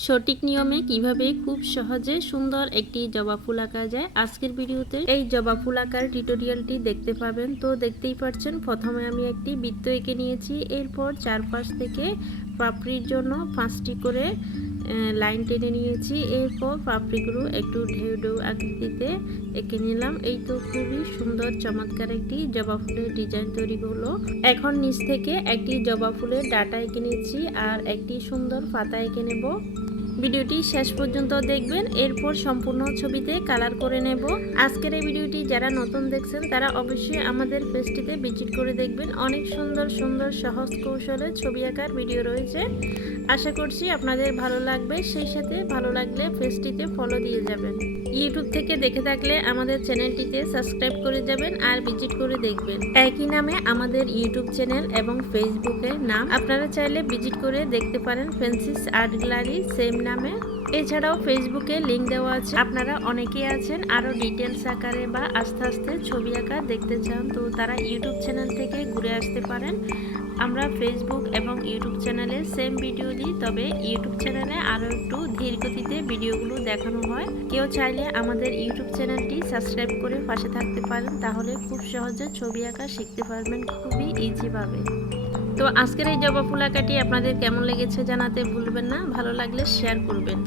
সঠিক নিয়মে কিভাবে খুব সহজে সুন্দর একটি জবা ফুল আঁকা যায় আজকের ভিডিওতে এই জবা ফুল আঁকার টিউটোরিয়ালটি দেখতে পাবেন। তো দেখতেই পাচ্ছেন, প্রথমে আমি একটি বৃত্ত এঁকে নিয়েছি। এরপর চারপাশ থেকে পাপড়ির জন্য 5টি করে লাইন টেনে নিয়েছি। এরপর পাপড়িগুলো একটু ঢেউ ঢেউ আকৃতিতে এঁকে নিলাম। এই তো খুবই সুন্দর চমৎকার একটি জবা ফুলের ডিজাইন তৈরি হলো। এখন নিচ থেকে একটি জবা ফুলের ডাঁটা এঁকে নিচ্ছি আর একটি সুন্দর পাতা এঁকে নেব। ভিডিওটি শেষ পর্যন্ত দেখবেন, এরপর সম্পূর্ণ ছবিতে কালার করে নেব। আজকের এই ভিডিওটি যারা নতুন দেখছেন তারা অবশ্যই আমাদের পেজটিতে ভিজিট করে দেখবেন। অনেক সুন্দর সুন্দর সহজ কৌশলে ছবি আঁকার ভিডিও রয়েছে। আশা করছি আপনাদের ভালো লাগবে। সেই সাথে ভালো লাগলে পেজটিতে ফলো দিয়ে যাবেন। ইউটিউব থেকে দেখে থাকলে আমাদের চ্যানেলটিতে সাবস্ক্রাইব করে যাবেন আর ভিজিট করে দেখবেন। একই নামে আমাদের ইউটিউব চ্যানেল এবং ফেসবুকের নাম, আপনারা চাইলে ভিজিট করে দেখতে পারেন ফ্যান্সিস আর্ট গ্যালারি সেম নামে। এছাড়াও ফেসবুকে লিংক দেওয়া আছে। আপনারা অনেকেই আছেন আরও ডিটেলস আকারে বা আস্তে আস্তে ছবি আঁকা দেখতে চান, তো তারা ইউটিউব চ্যানেল থেকে ঘুরে আসতে পারেন। আমরা ফেসবুক এবং ইউটিউব চ্যানেলে সেম ভিডিও দিই, তবে ইউটিউব চ্যানেলে আরও একটু ধীর গতিতে ভিডিওগুলো দেখানো হয়। কেউ চাইলে আমাদের ইউটিউব চ্যানেলটি সাবস্ক্রাইব করে পাশে থাকতে পারেন, তাহলে খুব সহজে ছবি আঁকা শিখতে পারবেন খুবই ইজিভাবে। তো আজকের এই জবা ফুল আঁকাটি আপনাদের কেমন লেগেছে জানাতে ভুলবেন না। ভালো লাগলে শেয়ার করবেন।